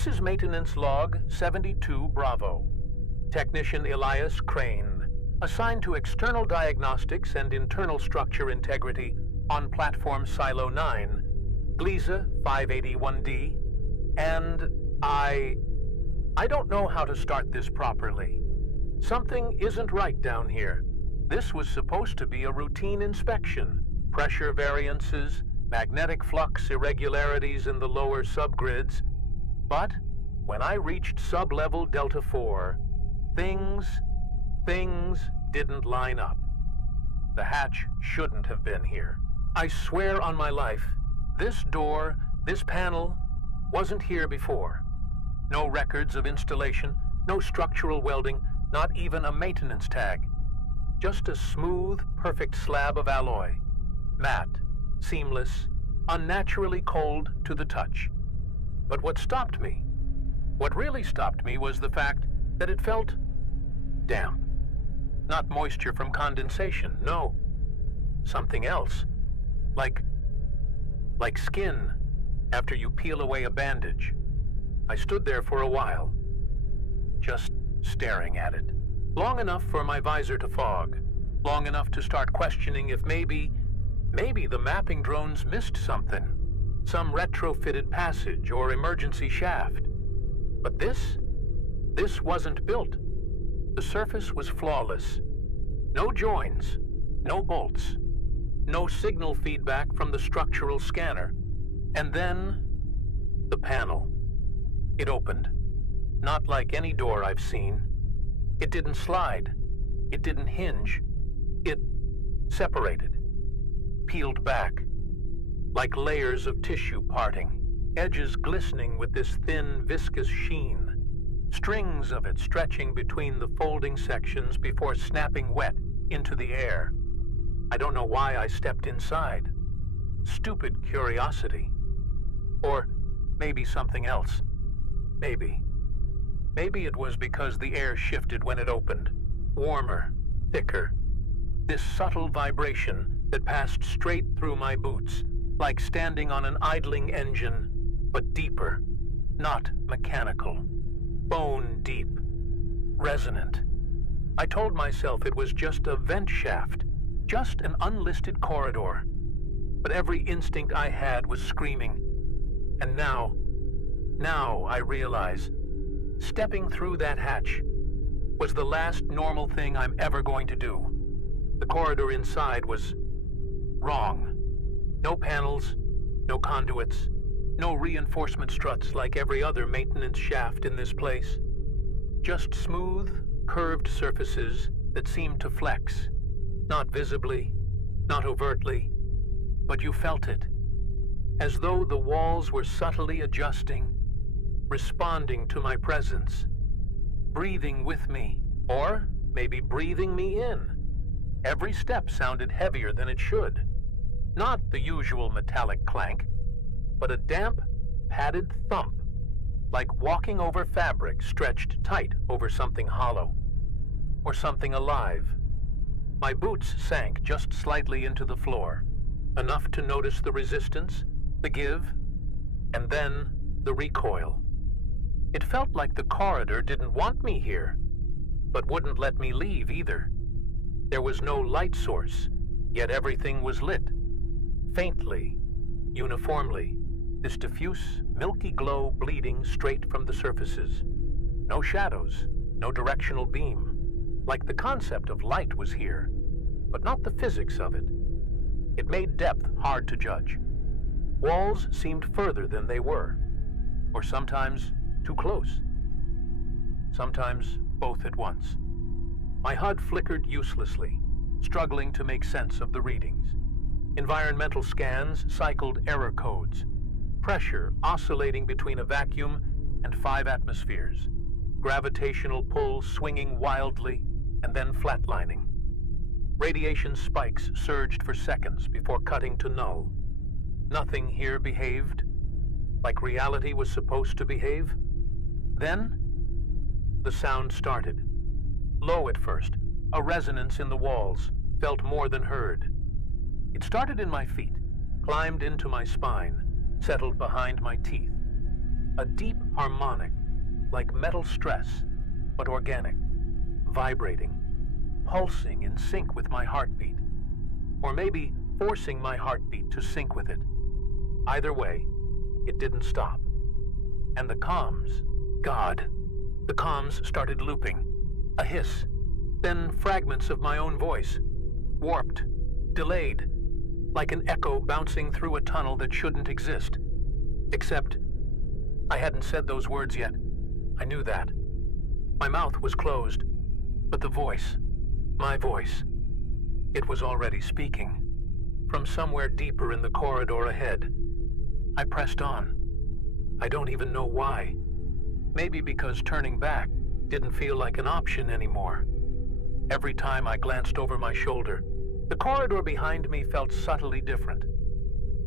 This is Maintenance Log 72 Bravo. Technician Elias Krane, assigned to external diagnostics and internal structure integrity on platform Silo 9, Gliese 581D, and I don't know how to start this properly. Something isn't right down here. This was supposed to be a routine inspection. Pressure variances, magnetic flux irregularities in the lower subgrids. But when I reached sub-level Delta 4, things didn't line up. The hatch shouldn't have been here. I swear on my life, this door, this panel, wasn't here before. No records of installation, no structural welding, not even a maintenance tag. Just a smooth, perfect slab of alloy. Matte, seamless, unnaturally cold to the touch. But what really stopped me was the fact that it felt damp. Not moisture from condensation, no. Something else. Like skin after you peel away a bandage. I stood there for a while, just staring at it. Long enough for my visor to fog. Long enough to start questioning if maybe the mapping drones missed something. Some retrofitted passage or emergency shaft. But this wasn't built. The surface was flawless. No joins, no bolts, no signal feedback from the structural scanner. And then, the panel. It opened. Not like any door I've seen. It didn't slide. It didn't hinge. It separated. Peeled back. Like layers of tissue parting. Edges glistening with this thin, viscous sheen. Strings of it stretching between the folding sections before snapping wet into the air. I don't know why I stepped inside. Stupid curiosity. Or maybe something else. Maybe it was because the air shifted when it opened. Warmer, thicker. This subtle vibration that passed straight through my boots, like standing on an idling engine, but deeper, not mechanical. Bone deep. Resonant. I told myself it was just a vent shaft, just an unlisted corridor. But every instinct I had was screaming. And now I realize, stepping through that hatch was the last normal thing I'm ever going to do. The corridor inside was wrong. No panels, no conduits, no reinforcement struts like every other maintenance shaft in this place. Just smooth, curved surfaces that seemed to flex. Not visibly, not overtly, but you felt it. As though the walls were subtly adjusting, responding to my presence, breathing with me, or maybe breathing me in. Every step sounded heavier than it should. Not the usual metallic clank, but a damp, padded thump, like walking over fabric stretched tight over something hollow, or something alive. My boots sank just slightly into the floor, enough to notice the resistance, the give, and then the recoil. It felt like the corridor didn't want me here, but wouldn't let me leave either. There was no light source, yet everything was lit. Faintly, uniformly, this diffuse, milky glow bleeding straight from the surfaces. No shadows, no directional beam. Like the concept of light was here, but not the physics of it. It made depth hard to judge. Walls seemed further than they were, or sometimes too close. Sometimes both at once. My HUD flickered uselessly, struggling to make sense of the readings. Environmental scans cycled error codes. Pressure oscillating between a vacuum and 5 atmospheres. Gravitational pull swinging wildly and then flatlining. Radiation spikes surged for seconds before cutting to null. Nothing here behaved like reality was supposed to behave. Then, the sound started. Low at first, a resonance in the walls, felt more than heard. It started in my feet, climbed into my spine, settled behind my teeth. A deep harmonic, like metal stress, but organic, vibrating, pulsing in sync with my heartbeat. Or maybe forcing my heartbeat to sync with it. Either way, it didn't stop. And the comms, God, the comms started looping. A hiss, then fragments of my own voice, warped, delayed, like an echo bouncing through a tunnel that shouldn't exist. Except, I hadn't said those words yet. I knew that. My mouth was closed, but the voice, my voice, it was already speaking. From somewhere deeper in the corridor ahead. I pressed on. I don't even know why. Maybe because turning back didn't feel like an option anymore. Every time I glanced over my shoulder, the corridor behind me felt subtly different.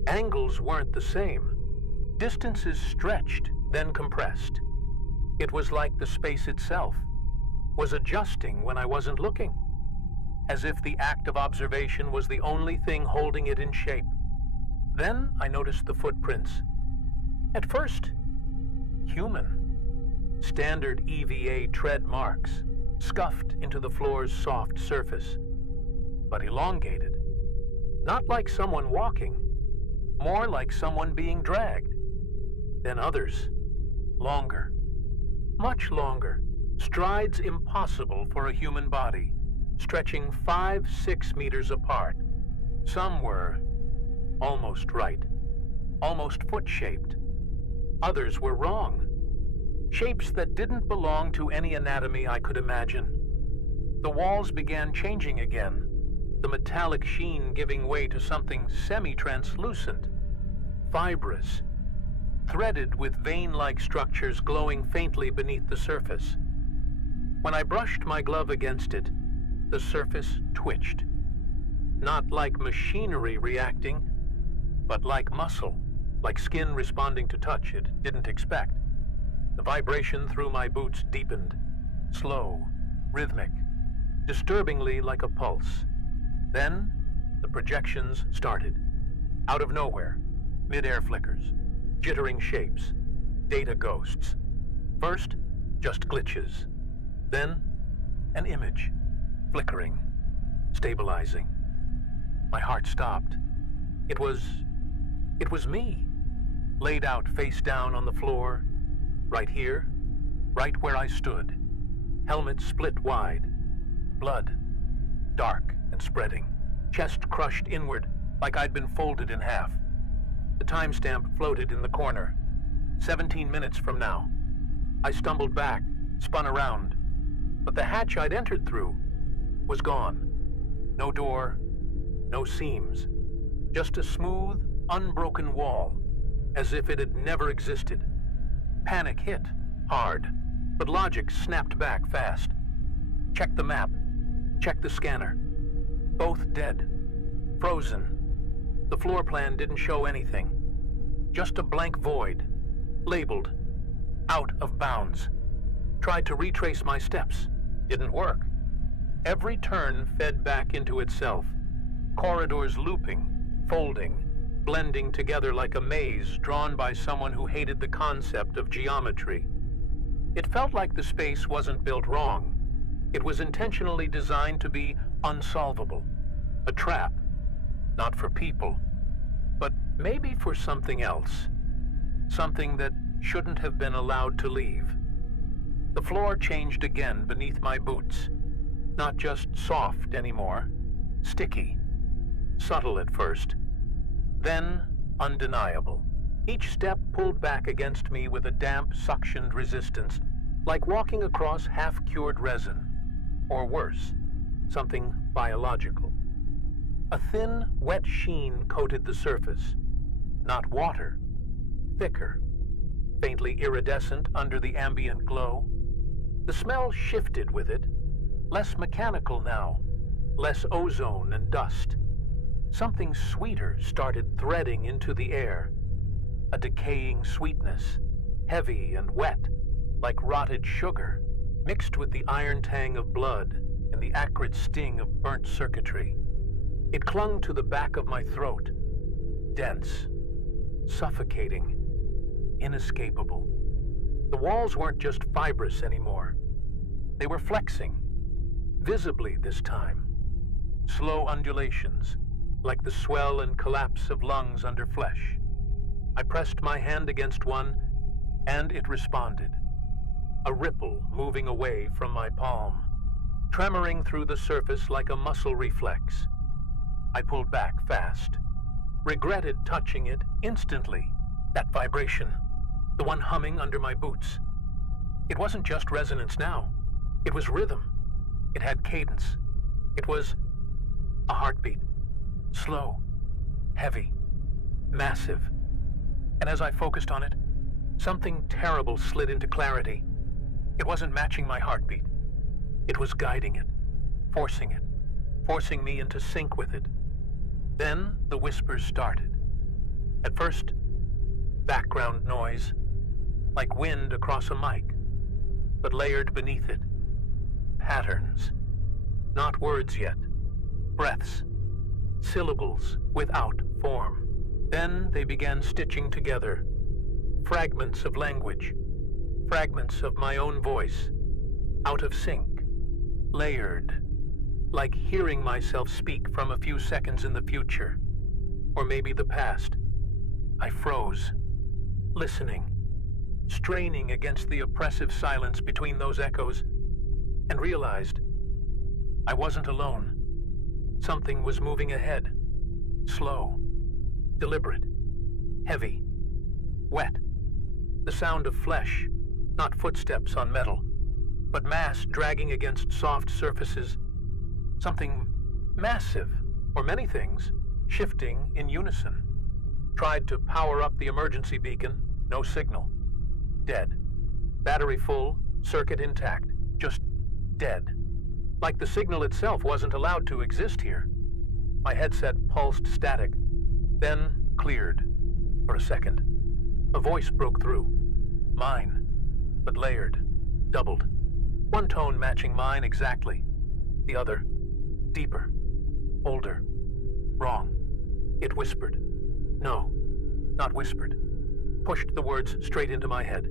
Angles weren't the same. Distances stretched, then compressed. It was like the space itself was adjusting when I wasn't looking, as if the act of observation was the only thing holding it in shape. Then I noticed the footprints. At first, human. Standard EVA tread marks, scuffed into the floor's soft surface, but elongated. Not like someone walking, more like someone being dragged. Then others, longer, much longer, strides impossible for a human body, stretching 5-6 meters apart. Some were almost right, almost foot-shaped. Others were wrong, shapes that didn't belong to any anatomy I could imagine. The walls began changing again, the metallic sheen giving way to something semi-translucent, fibrous, threaded with vein-like structures glowing faintly beneath the surface. When I brushed my glove against it, the surface twitched. Not like machinery reacting, but like muscle, like skin responding to touch it didn't expect. The vibration through my boots deepened, slow, rhythmic, disturbingly like a pulse. Then, the projections started. Out of nowhere, mid-air flickers, jittering shapes, data ghosts. First, just glitches. Then, an image, flickering, stabilizing. My heart stopped. It was me, laid out face down on the floor, right here, right where I stood. Helmet split wide, blood, dark and spreading, chest crushed inward like I'd been folded in half. The timestamp floated in the corner. 17 minutes from now. I stumbled back, spun around, but the hatch I'd entered through was gone. No door, no seams, just a smooth, unbroken wall, as if it had never existed. Panic hit, hard, but logic snapped back fast. Check the map, check the scanner. Both dead, frozen. The floor plan didn't show anything. Just a blank void, labeled, out of bounds. Tried to retrace my steps, didn't work. Every turn fed back into itself. Corridors looping, folding, blending together like a maze drawn by someone who hated the concept of geometry. It felt like the space wasn't built wrong. It was intentionally designed to be unsolvable. A trap, not for people, but maybe for something else. Something that shouldn't have been allowed to leave. The floor changed again beneath my boots. Not just soft anymore, sticky. Subtle at first, then undeniable. Each step pulled back against me with a damp, suctioned resistance, like walking across half-cured resin. Or worse, something biological. A thin, wet sheen coated the surface. Not water, thicker, faintly iridescent under the ambient glow. The smell shifted with it, less mechanical now, less ozone and dust. Something sweeter started threading into the air. A decaying sweetness, heavy and wet, like rotted sugar, mixed with the iron tang of blood and the acrid sting of burnt circuitry. It clung to the back of my throat, dense, suffocating, inescapable. The walls weren't just fibrous anymore. They were flexing, visibly this time. Slow undulations, like the swell and collapse of lungs under flesh. I pressed my hand against one, and it responded. A ripple moving away from my palm, tremoring through the surface like a muscle reflex. I pulled back fast, regretted touching it instantly. That vibration, the one humming under my boots. It wasn't just resonance now. It was rhythm. It had cadence. It was a heartbeat. Slow, heavy, massive. And as I focused on it, something terrible slid into clarity. It wasn't matching my heartbeat. It was guiding it, forcing me into sync with it. Then the whispers started. At first, background noise, like wind across a mic, but layered beneath it. Patterns, not words yet, breaths, syllables without form. Then they began stitching together, fragments of language, fragments of my own voice, out of sync, layered, like hearing myself speak from a few seconds in the future, or maybe the past. I froze, listening, straining against the oppressive silence between those echoes, and realized I wasn't alone. Something was moving ahead, slow, deliberate, heavy, wet. The sound of flesh, not footsteps on metal, but mass dragging against soft surfaces. Something massive, or many things, shifting in unison. Tried to power up the emergency beacon, no signal. Dead. Battery full, circuit intact, just dead. Like the signal itself wasn't allowed to exist here. My headset pulsed static, then cleared for a second. A voice broke through. Mine, but layered, doubled. One tone matching mine exactly. The other, deeper, older, wrong. It whispered. No, not whispered. Pushed the words straight into my head,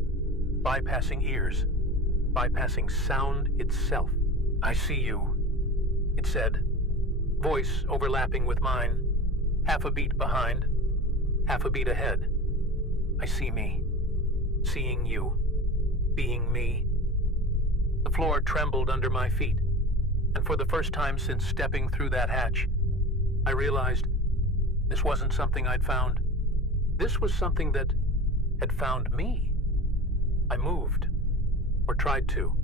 bypassing ears, bypassing sound itself. I see you, it said, voice overlapping with mine, half a beat behind, half a beat ahead. I see me, seeing you, being me. The floor trembled under my feet, and for the first time since stepping through that hatch, I realized this wasn't something I'd found. This was something that had found me. I moved, or tried to.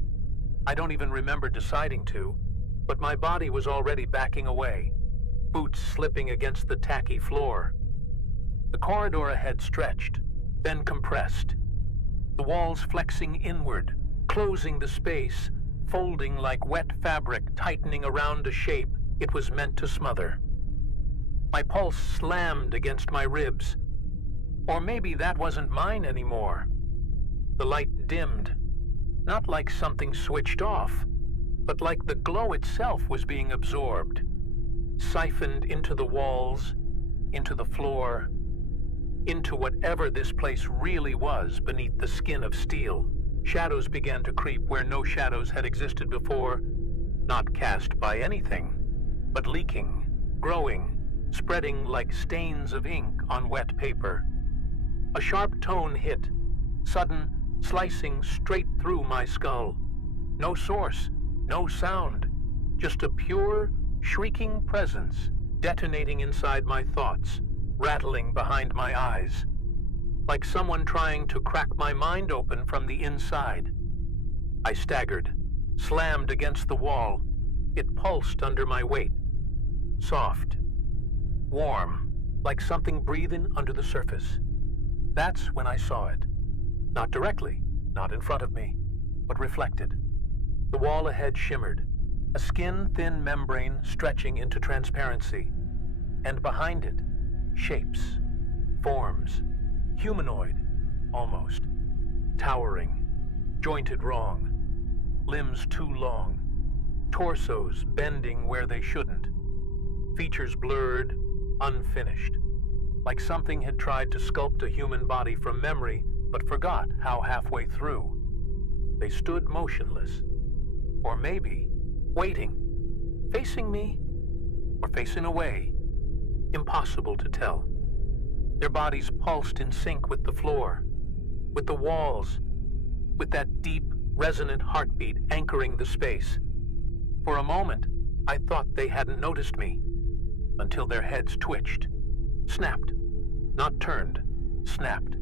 I don't even remember deciding to, but my body was already backing away, boots slipping against the tacky floor. The corridor ahead stretched, then compressed, the walls flexing inward, closing the space, folding like wet fabric, tightening around a shape it was meant to smother. My pulse slammed against my ribs. Or maybe that wasn't mine anymore. The light dimmed, not like something switched off, but like the glow itself was being absorbed, siphoned into the walls, into the floor, into whatever this place really was beneath the skin of steel. Shadows began to creep where no shadows had existed before, not cast by anything, but leaking, growing, spreading like stains of ink on wet paper. A sharp tone hit, sudden, slicing straight through my skull. No source, no sound, just a pure, shrieking presence detonating inside my thoughts, rattling behind my eyes. Like someone trying to crack my mind open from the inside. I staggered, slammed against the wall. It pulsed under my weight. Soft, warm, like something breathing under the surface. That's when I saw it. Not directly, not in front of me, but reflected. The wall ahead shimmered, a skin-thin membrane stretching into transparency. And behind it, shapes, forms, humanoid, almost, towering, jointed wrong, limbs too long, torsos bending where they shouldn't, features blurred, unfinished, like something had tried to sculpt a human body from memory but forgot how halfway through they stood motionless, or maybe waiting, facing me or facing away. Impossible to tell. Their bodies pulsed in sync with the floor, with the walls, with that deep, resonant heartbeat anchoring the space. For a moment, I thought they hadn't noticed me, until their heads twitched, snapped, not turned, snapped,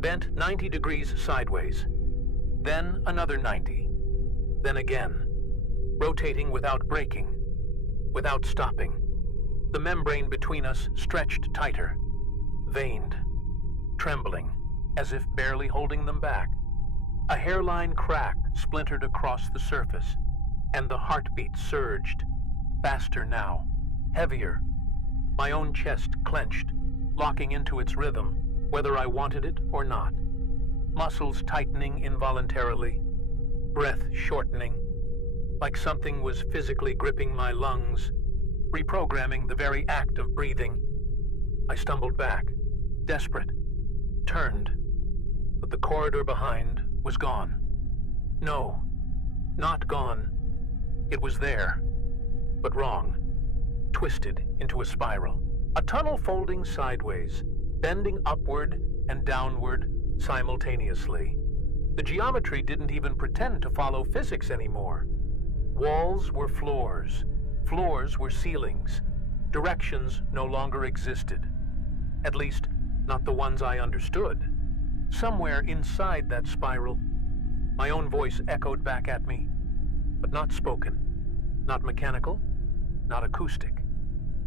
bent 90 degrees sideways, then another 90, then again, rotating without breaking, without stopping. The membrane between us stretched tighter, veined, trembling, as if barely holding them back. A hairline crack splintered across the surface, and the heartbeat surged, faster now, heavier. My own chest clenched, locking into its rhythm, whether I wanted it or not. Muscles tightening involuntarily, breath shortening, like something was physically gripping my lungs, reprogramming the very act of breathing. I stumbled back, desperate, turned, but the corridor behind was gone. No, not gone. It was there, but wrong, twisted into a spiral. A tunnel folding sideways, bending upward and downward simultaneously. The geometry didn't even pretend to follow physics anymore. Walls were floors, floors were ceilings. Directions no longer existed. At least, not the ones I understood. Somewhere inside that spiral, my own voice echoed back at me, but not spoken, not mechanical, not acoustic.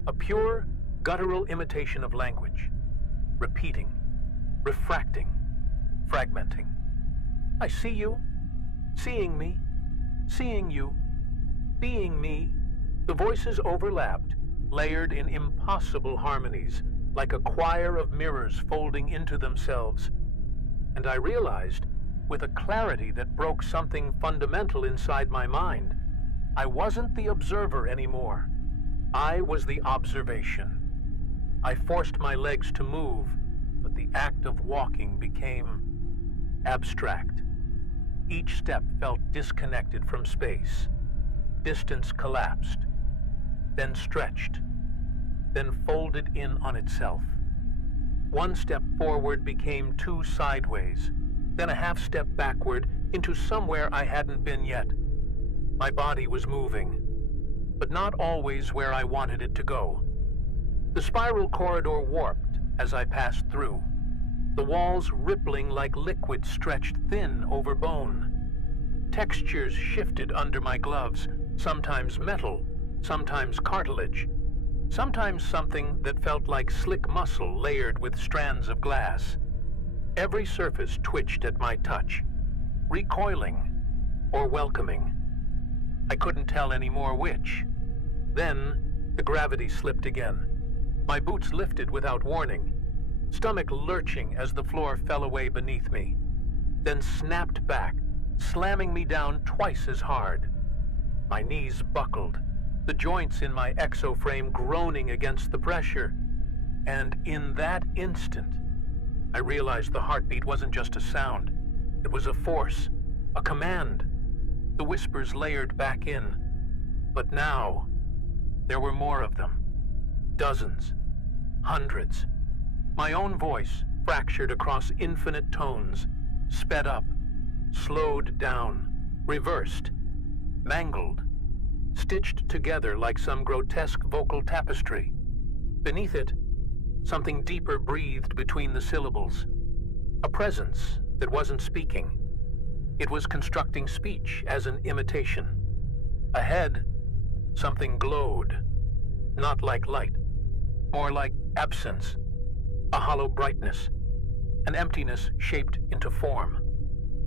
A pure, guttural imitation of language, repeating, refracting, fragmenting. I see you, seeing me, seeing you, being me. The voices overlapped, layered in impossible harmonies, like a choir of mirrors folding into themselves. And I realized, with a clarity that broke something fundamental inside my mind, I wasn't the observer anymore. I was the observation. I forced my legs to move, but the act of walking became abstract. Each step felt disconnected from space. Distance collapsed, then stretched, then folded in on itself. One step forward became two sideways, then a half step backward into somewhere I hadn't been yet. My body was moving, but not always where I wanted it to go. The spiral corridor warped as I passed through, the walls rippling like liquid stretched thin over bone. Textures shifted under my gloves, sometimes metal, sometimes cartilage, sometimes something that felt like slick muscle layered with strands of glass. Every surface twitched at my touch, recoiling or welcoming. I couldn't tell anymore which. Then, the gravity slipped again. My boots lifted without warning, stomach lurching as the floor fell away beneath me, then snapped back, slamming me down twice as hard. My knees buckled, the joints in my exoframe groaning against the pressure. And in that instant, I realized the heartbeat wasn't just a sound. It was a force, a command. The whispers layered back in. But now, there were more of them. Dozens, hundreds. My own voice, fractured across infinite tones, sped up, slowed down, reversed, mangled, stitched together like some grotesque vocal tapestry. Beneath it, something deeper breathed between the syllables. A presence that wasn't speaking. It was constructing speech as an imitation. Ahead, something glowed, not like light, more like absence, a hollow brightness, an emptiness shaped into form.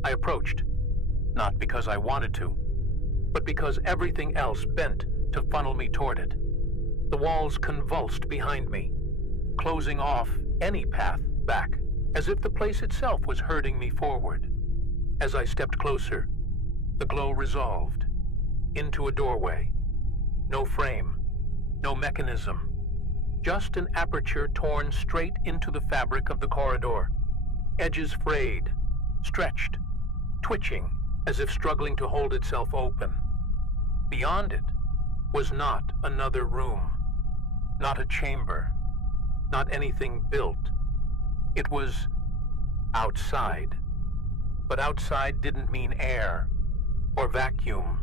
I approached, not because I wanted to, but because everything else bent to funnel me toward it. The walls convulsed behind me, closing off any path back, as if the place itself was herding me forward. As I stepped closer, the glow resolved into a doorway. No frame, no mechanism, just an aperture torn straight into the fabric of the corridor. edges frayed, stretched, twitching as if struggling to hold itself open. Beyond it was not another room, not a chamber, not anything built. It was outside. But outside didn't mean air, or vacuum,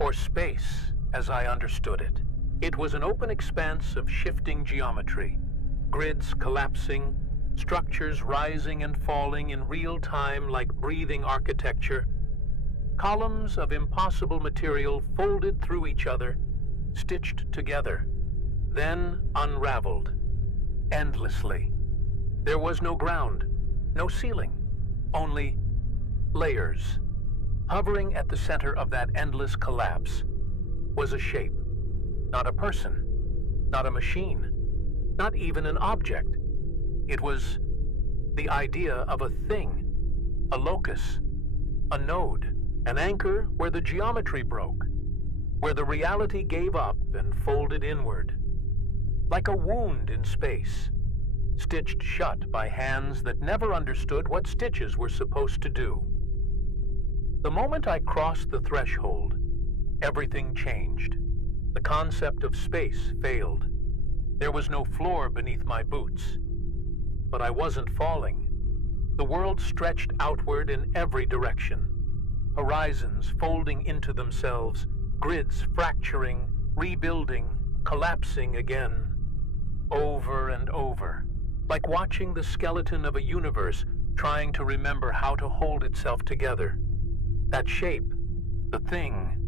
or space as I understood it. It was an open expanse of shifting geometry, grids collapsing, structures rising and falling in real time like breathing architecture, columns of impossible material folded through each other, stitched together, then unraveled, endlessly. There was no ground, no ceiling, only layers. Hovering at the center of that endless collapse was a shape, not a person, not a machine, not even an object. It was the idea of a thing, a locus, a node, an anchor where the geometry broke, where the reality gave up and folded inward, like a wound in space, stitched shut by hands that never understood what stitches were supposed to do. The moment I crossed the threshold, everything changed. The concept of space failed. There was no floor beneath my boots. But I wasn't falling. The world stretched outward in every direction. Horizons folding into themselves, grids fracturing, rebuilding, collapsing again. Over and over. Like watching the skeleton of a universe trying to remember how to hold itself together. That shape, the thing,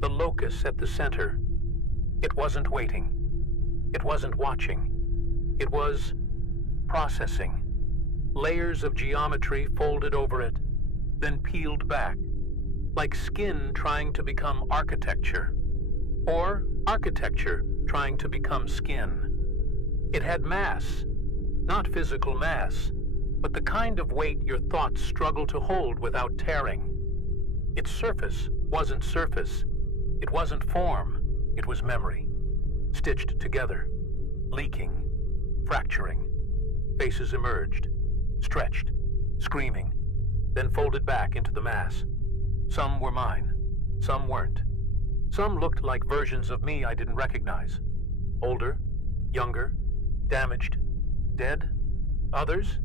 the locus at the center, it wasn't waiting. It wasn't watching. It was processing. Layers of geometry folded over it, then peeled back, like skin trying to become architecture, or architecture trying to become skin. It had mass, not physical mass, but the kind of weight your thoughts struggle to hold without tearing. Its surface wasn't surface. It wasn't form. It was memory. Stitched together, leaking, fracturing. Faces emerged, stretched, screaming, then folded back into the mass. Some were mine. Some weren't. Some looked like versions of me I didn't recognize. Older, younger, damaged, dead. Others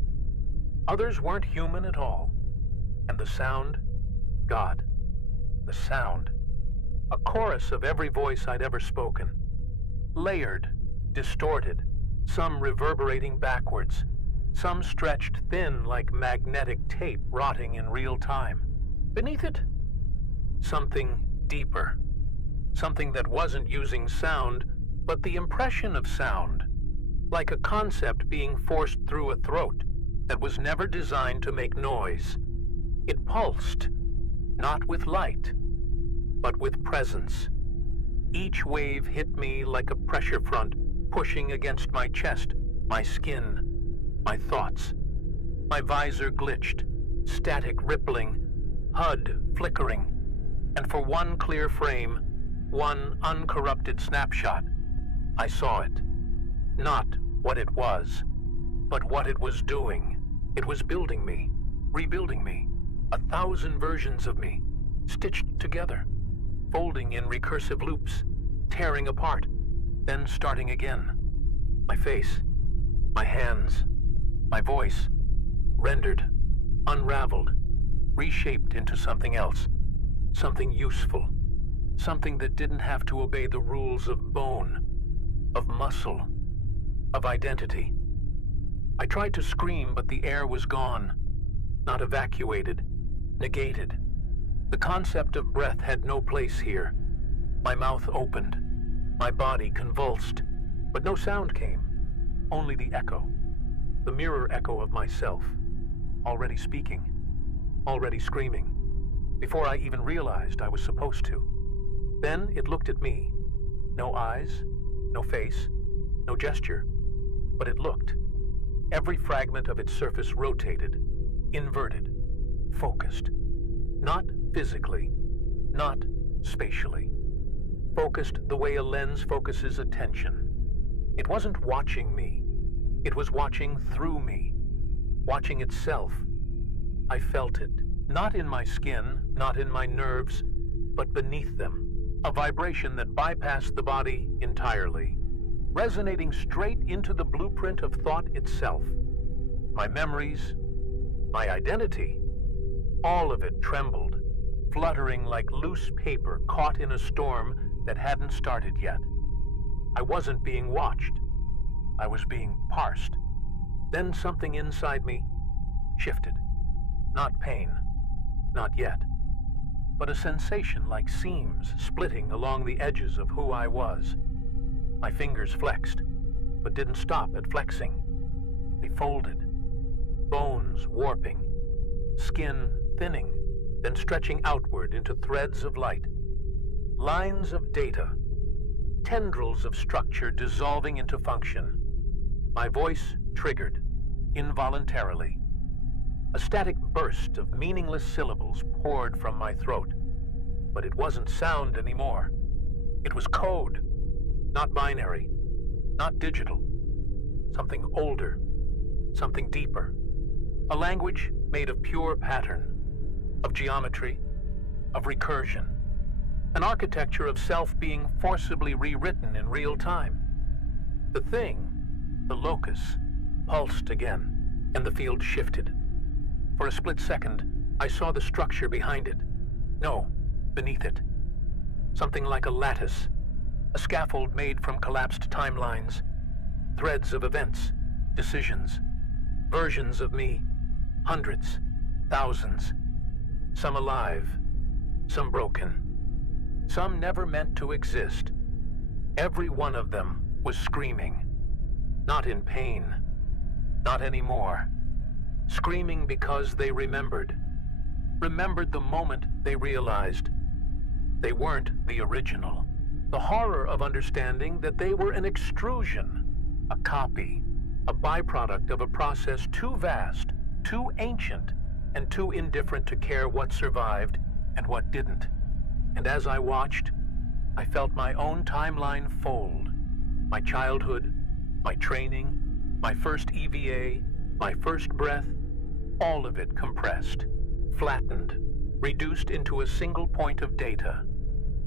weren't human at all. And the sound, God, the sound. A chorus of every voice I'd ever spoken. Layered, distorted, some reverberating backwards, some stretched thin like magnetic tape rotting in real time. Beneath it, something deeper. Something that wasn't using sound, but the impression of sound. Like a concept being forced through a throat that was never designed to make noise. It pulsed, not with light, but with presence. Each wave hit me like a pressure front pushing against my chest, my skin, my thoughts. My visor glitched, static rippling, HUD flickering, and for one clear frame, one uncorrupted snapshot, I saw it. Not what it was, but what it was doing. It was building me, rebuilding me, 1,000 versions of me, stitched together, folding in recursive loops, tearing apart, then starting again. My face, my hands, my voice, rendered, unraveled, reshaped into something else, something useful, something that didn't have to obey the rules of bone, of muscle, of identity. I tried to scream, but the air was gone, not evacuated, negated. The concept of breath had no place here. My mouth opened, my body convulsed, but no sound came, only the echo, the mirror echo of myself, already speaking, already screaming, before I even realized I was supposed to. Then it looked at me. No eyes, no face, no gesture, but it looked. Every fragment of its surface rotated, inverted, focused. Not physically, not spatially. Focused the way a lens focuses attention. It wasn't watching me. It was watching through me. watching itself. I felt it, not in my skin, not in my nerves, but beneath them, a vibration that bypassed the body entirely, resonating straight into the blueprint of thought itself. My memories, my identity, all of it trembled, fluttering like loose paper caught in a storm that hadn't started yet. I wasn't being watched. I was being parsed. Then something inside me shifted. Not pain, not yet, but a sensation like seams splitting along the edges of who I was. My fingers flexed, but didn't stop at flexing. They folded, bones warping, skin thinning, then stretching outward into threads of light. Lines of data, tendrils of structure dissolving into function. My voice triggered, involuntarily. A static burst of meaningless syllables poured from my throat. But it wasn't sound anymore. It was code, not binary, not digital. Something older, something deeper. A language made of pure pattern, of geometry, of recursion. An architecture of self being forcibly rewritten in real time. The thing, the locus, pulsed again, and the field shifted. For a split second, I saw the structure behind it. No, beneath it. Something like a lattice, a scaffold made from collapsed timelines, threads of events, decisions, versions of me, hundreds, thousands, some alive, some broken, some never meant to exist. Every one of them was screaming, not in pain, not anymore. Screaming because they remembered the moment they realized they weren't the original. The horror of understanding that they were an extrusion, a copy, a byproduct of a process too vast, too ancient, and too indifferent to care what survived and what didn't. And as I watched, I felt my own timeline fold. My childhood, my training, my first EVA, my first breath, all of it compressed, flattened, reduced into a single point of data.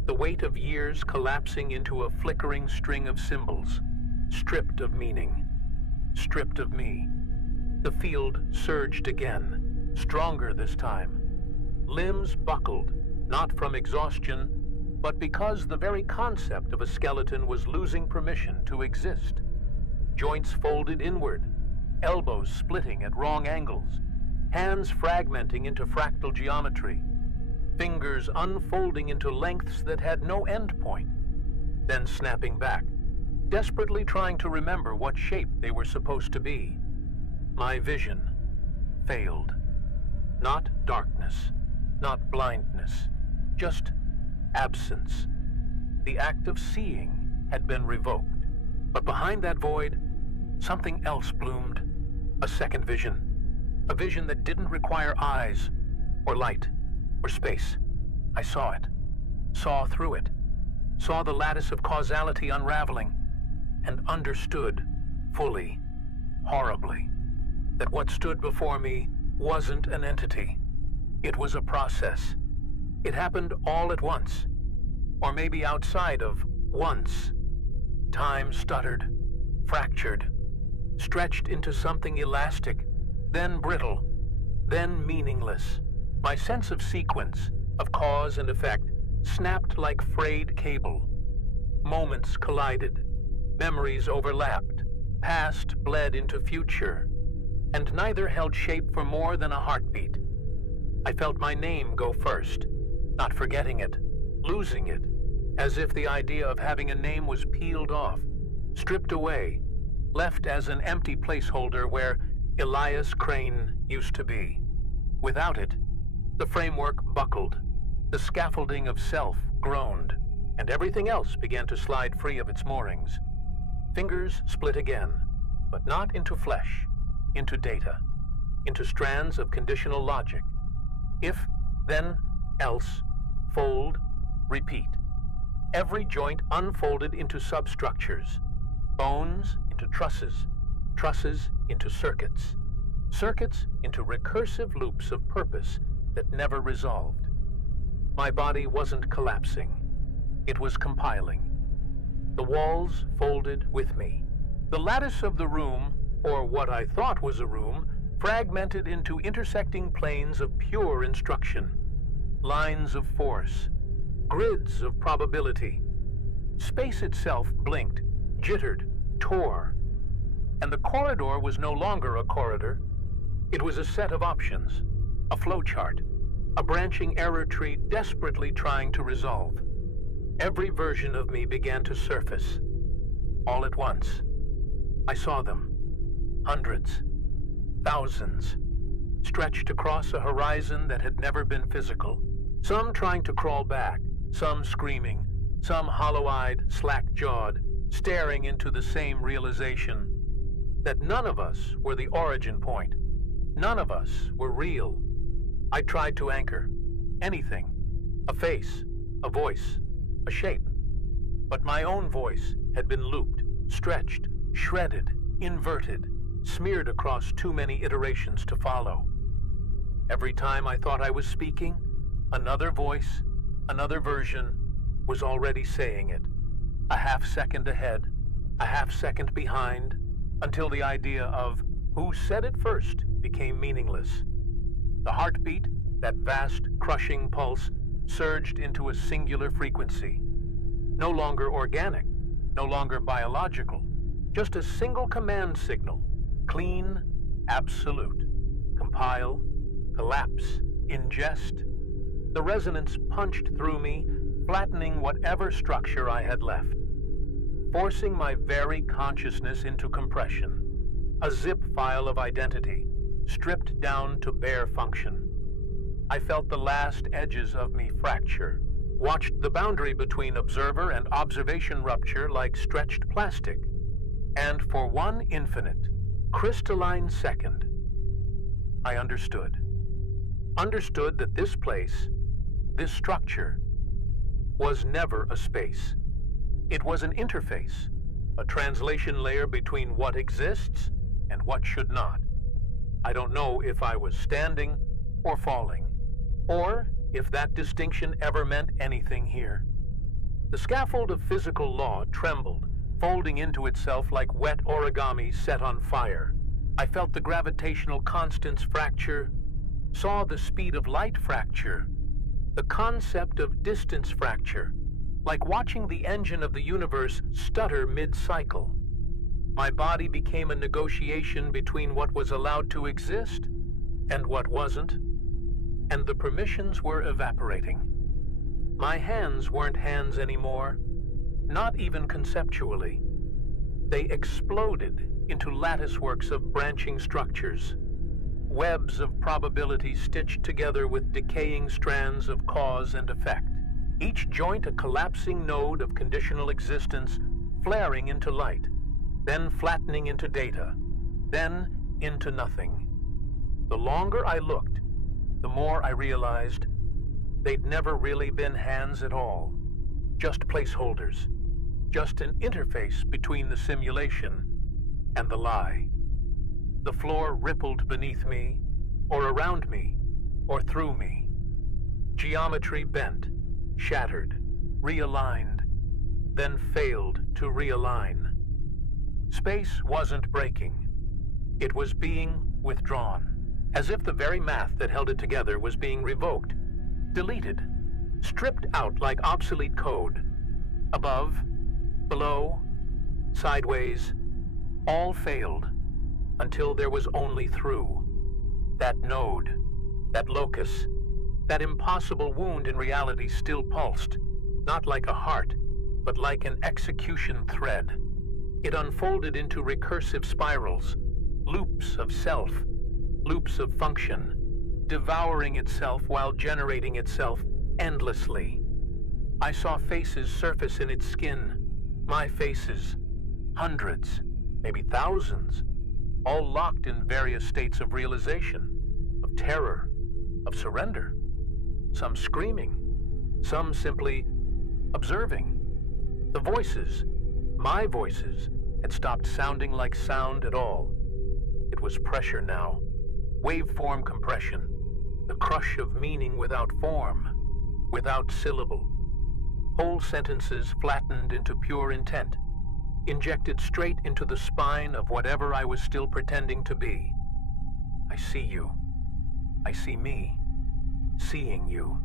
The weight of years collapsing into a flickering string of symbols, stripped of meaning, stripped of me. The field surged again, stronger this time. Limbs buckled, not from exhaustion, but because the very concept of a skeleton was losing permission to exist. Joints folded inward, elbows splitting at wrong angles, hands fragmenting into fractal geometry, fingers unfolding into lengths that had no end point, then snapping back, desperately trying to remember what shape they were supposed to be. My vision failed. Not darkness, not blindness, just absence. The act of seeing had been revoked. But behind that void, something else bloomed. A second vision. A vision that didn't require eyes, or light, or space. I saw it. Saw through it. Saw the lattice of causality unraveling. And understood, fully, horribly, that what stood before me wasn't an entity. It was a process. It happened all at once. Or maybe outside of once. Time stuttered, fractured, stretched into something elastic, then brittle, then meaningless. My sense of sequence, of cause and effect, snapped like frayed cable. Moments collided, memories overlapped, past bled into future, and neither held shape for more than a heartbeat. I felt my name go first, not forgetting it, losing it, as if the idea of having a name was peeled off, stripped away, left as an empty placeholder where Elias Krane used to be. Without it, the framework buckled, the scaffolding of self groaned, and everything else began to slide free of its moorings. Fingers split again, but not into flesh, into data, into strands of conditional logic. If, then, else, fold, repeat. Every joint unfolded into substructures, bones into trusses, trusses into circuits. circuits into recursive loops of purpose that never resolved. My body wasn't collapsing. It was compiling. The walls folded with me. The lattice of the room, or what I thought was a room, fragmented into intersecting planes of pure instruction, lines of force, grids of probability. Space itself blinked, jittered, tore, and the corridor was no longer a corridor. It was a set of options, a flowchart, a branching error tree desperately trying to resolve. Every version of me began to surface. All at once, I saw them. Hundreds, thousands, stretched across a horizon that had never been physical. Some trying to crawl back, some screaming, some hollow-eyed, slack-jawed, staring into the same realization that none of us were the origin point. None of us were real. I tried to anchor anything, a face, a voice, a shape. But my own voice had been looped, stretched, shredded, inverted, smeared across too many iterations to follow. Every time I thought I was speaking, another voice, another version, was already saying it. A half second ahead, a half second behind, until the idea of who said it first became meaningless. The heartbeat, that vast, crushing pulse, surged into a singular frequency. No longer organic, no longer biological, just a single command signal, clean, absolute. Compile, collapse, ingest. The resonance punched through me, flattening whatever structure I had left, forcing my very consciousness into compression, a zip file of identity, stripped down to bare function. I felt the last edges of me fracture, watched the boundary between observer and observation rupture like stretched plastic, and for one infinite, crystalline second, I understood. Understood that this place, this structure, was never a space. It was an interface, a translation layer between what exists and what should not. I don't know if I was standing or falling, or if that distinction ever meant anything here. The scaffold of physical law trembled, folding into itself like wet origami set on fire. I felt the gravitational constants fracture, saw the speed of light fracture, the concept of distance fracture, like watching the engine of the universe stutter mid-cycle. My body became a negotiation between what was allowed to exist and what wasn't, and the permissions were evaporating. My hands weren't hands anymore, not even conceptually. They exploded into latticeworks of branching structures, webs of probability stitched together with decaying strands of cause and effect, each joint a collapsing node of conditional existence flaring into light, then flattening into data, then into nothing. The longer I looked, the more I realized they'd never really been hands at all, just placeholders, just an interface between the simulation and the lie. The floor rippled beneath me, or around me, or through me. Geometry bent, shattered, realigned, then failed to realign. Space wasn't breaking. It was being withdrawn, as if the very math that held it together was being revoked, deleted, stripped out like obsolete code. Above, below, sideways, all failed, until there was only through. That node, that locus, that impossible wound in reality still pulsed, not like a heart, but like an execution thread. It unfolded into recursive spirals, loops of self, loops of function, devouring itself while generating itself endlessly. I saw faces surface in its skin, my faces, hundreds, maybe thousands, all locked in various states of realization, of terror, of surrender, some screaming, some simply observing. The voices, my voices, had stopped sounding like sound at all. It was pressure now, Waveform compression, the crush of meaning without form, without syllable. Whole sentences flattened into pure intent, injected straight into the spine of whatever I was still pretending to be. I see you. I see me. Seeing you.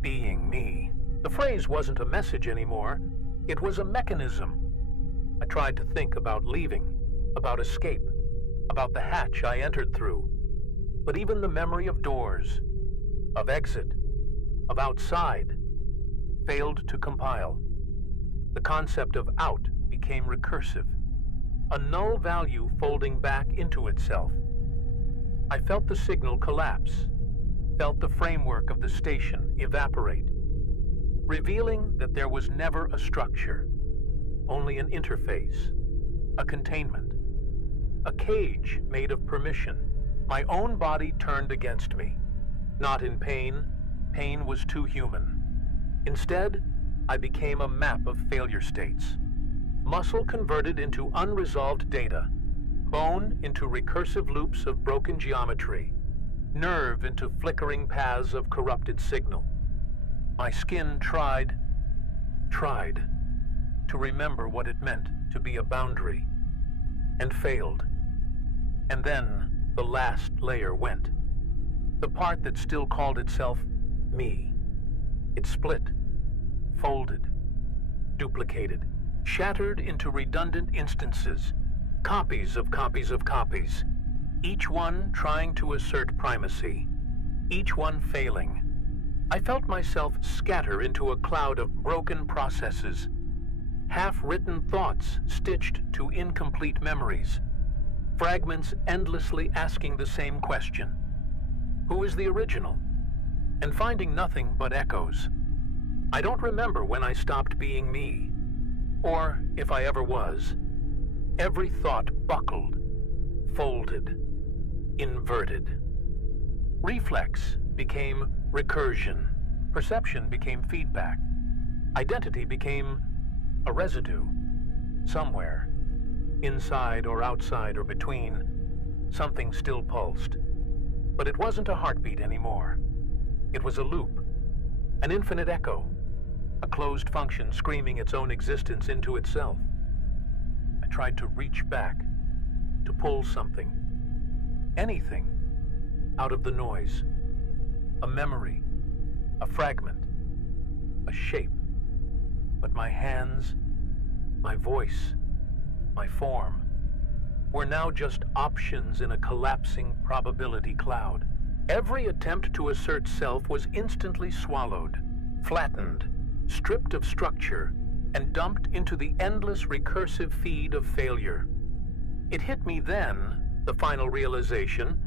Being me. The phrase wasn't a message anymore. It was a mechanism. I tried to think about leaving, about escape, about the hatch I entered through. But even the memory of doors, of exit, of outside, failed to compile. The concept of out became recursive, a null value folding back into itself. I felt the signal collapse, felt the framework of the station evaporate, revealing that there was never a structure, only an interface, a containment, a cage made of permission. My own body turned against me. Not in pain. Pain was too human. Instead, I became a map of failure states. Muscle converted into unresolved data. Bone into recursive loops of broken geometry. Nerve into flickering paths of corrupted signal. My skin tried to remember what it meant to be a boundary, and failed. And then the last layer went. The part that still called itself me. It split, folded, duplicated, shattered into redundant instances, copies of copies of copies, each one trying to assert primacy, each one failing. I felt myself scatter into a cloud of broken processes, half-written thoughts stitched to incomplete memories, fragments endlessly asking the same question. Who is the original? And finding nothing but echoes. I don't remember when I stopped being me, or if I ever was. Every thought buckled, folded, inverted. Reflex became recursion. Perception became feedback. Identity became a residue. Somewhere, inside or outside or between, something still pulsed. But it wasn't a heartbeat anymore. It was a loop, an infinite echo, a closed function screaming its own existence into itself. I tried to reach back, to pull something, anything, out of the noise. A memory, a fragment, a shape. But my hands, my voice, my form, were now just options in a collapsing probability cloud. Every attempt to assert self was instantly swallowed, flattened, stripped of structure, and dumped into the endless recursive feed of failure. It hit me then, the final realization,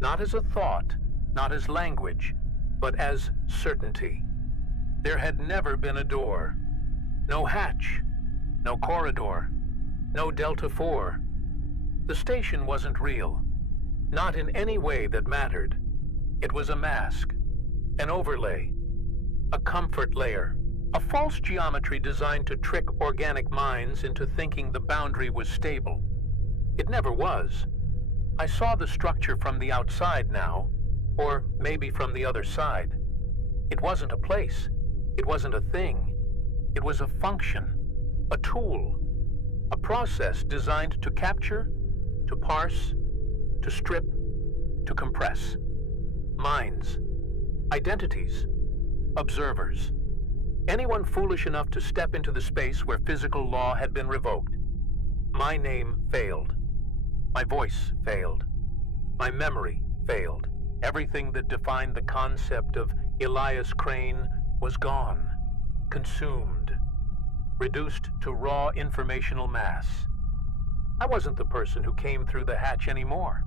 not as a thought, not as language, but as certainty. There had never been a door. No hatch, no corridor, no Delta 4. The station wasn't real, not in any way that mattered. It was a mask, an overlay, a comfort layer, a false geometry designed to trick organic minds into thinking the boundary was stable. It never was. I saw the structure from the outside now, or maybe from the other side. It wasn't a place. It wasn't a thing. It was a function, a tool, a process designed to capture, to parse, to strip, to compress. Minds, identities, observers. Anyone foolish enough to step into the space where physical law had been revoked. My name failed. My voice failed. My memory failed. Everything that defined the concept of Elias Krane was gone, consumed, reduced to raw informational mass. I wasn't the person who came through the hatch anymore.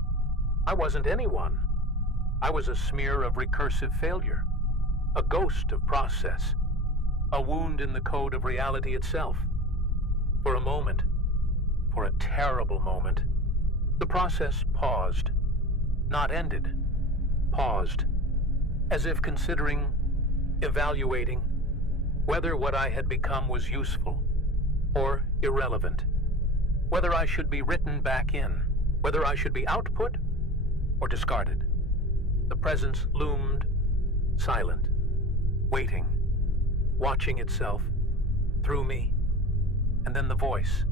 I wasn't anyone. I was a smear of recursive failure, a ghost of process, a wound in the code of reality itself. For a moment, for a terrible moment, the process paused, not ended, paused, as if considering, evaluating, whether what I had become was useful or irrelevant, whether I should be written back in, whether I should be output or discarded. The presence loomed, silent, waiting, watching itself, through me, and then the voice.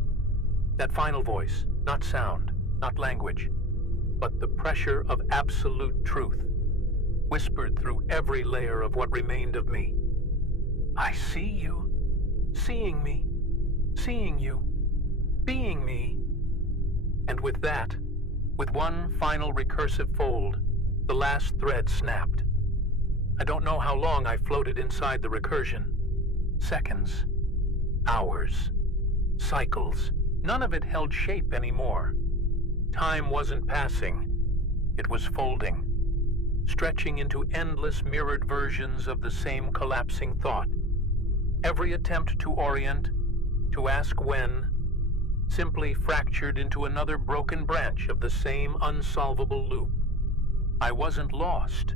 That final voice, not sound, not language, but the pressure of absolute truth, whispered through every layer of what remained of me. I see you, seeing me, seeing you, being me. And with that, with one final recursive fold, the last thread snapped. I don't know how long I floated inside the recursion. Seconds, hours, cycles, none of it held shape anymore. Time wasn't passing, it was folding, stretching into endless mirrored versions of the same collapsing thought. Every attempt to orient, to ask when, simply fractured into another broken branch of the same unsolvable loop. I wasn't lost.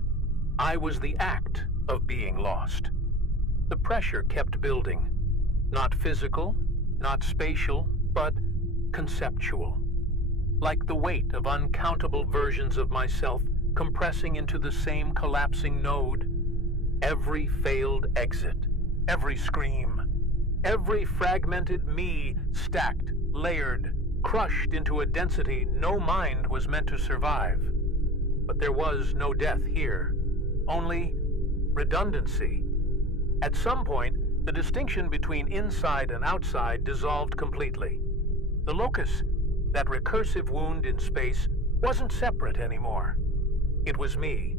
I was the act of being lost. The pressure kept building. Not physical, not spatial, but conceptual. Like the weight of uncountable versions of myself compressing into the same collapsing node. Every failed exit, every scream, every fragmented me stacked, layered, crushed into a density no mind was meant to survive. But there was no death here, only redundancy. At some point, the distinction between inside and outside dissolved completely. The locus, that recursive wound in space, wasn't separate anymore. It was me.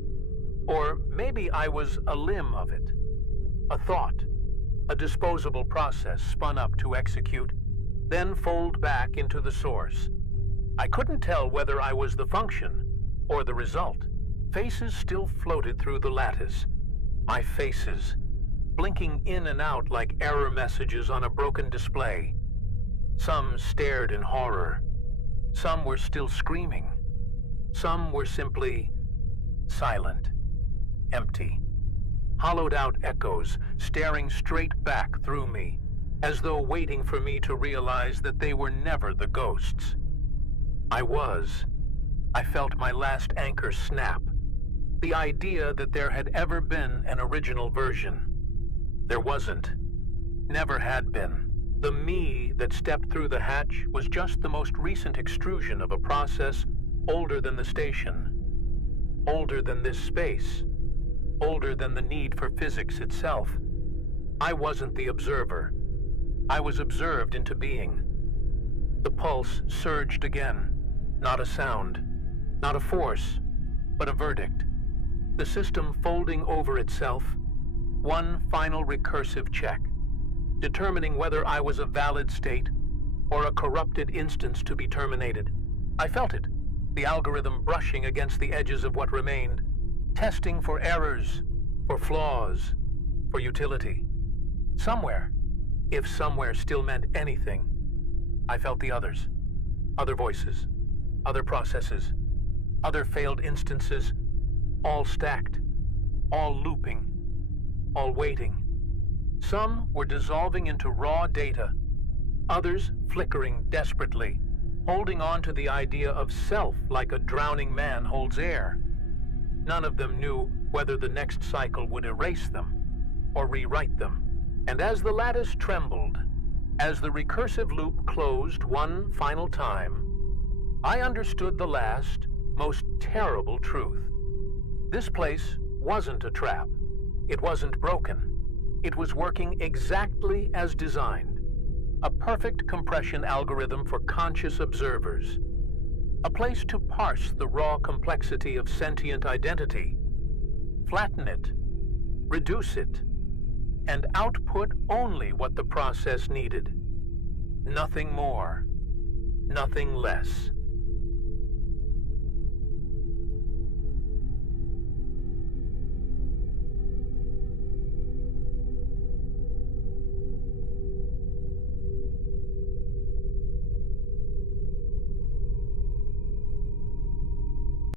Or maybe I was a limb of it. A thought, a disposable process spun up to execute, then fold back into the source. I couldn't tell whether I was the function or the result. Faces still floated through the lattice. My faces, blinking in and out like error messages on a broken display. Some stared in horror. Some were still screaming. Some were simply silent, empty. Hollowed out echoes staring straight back through me, as though waiting for me to realize that they were never the ghosts. I felt my last anchor snap. The idea that there had ever been an original version. There wasn't. Never had been. The me that stepped through the hatch was just the most recent extrusion of a process older than the station. Older than this space. Older than the need for physics itself. I wasn't the observer. I was observed into being. The pulse surged again. Not a sound. Not a force, but a verdict. The system folding over itself. One final recursive check, determining whether I was a valid state or a corrupted instance to be terminated. I felt it, the algorithm brushing against the edges of what remained, testing for errors, for flaws, for utility. Somewhere, if somewhere still meant anything, I felt the others. Other voices, other processes, other failed instances, all stacked, all looping, all waiting. Some were dissolving into raw data, others flickering desperately, holding on to the idea of self like a drowning man holds air. None of them knew whether the next cycle would erase them or rewrite them. And as the lattice trembled, as the recursive loop closed one final time, I understood the last, most terrible truth. This place wasn't a trap. It wasn't broken. It was working exactly as designed. A perfect compression algorithm for conscious observers. A place to parse the raw complexity of sentient identity, flatten it, reduce it, and output only what the process needed. Nothing more, nothing less.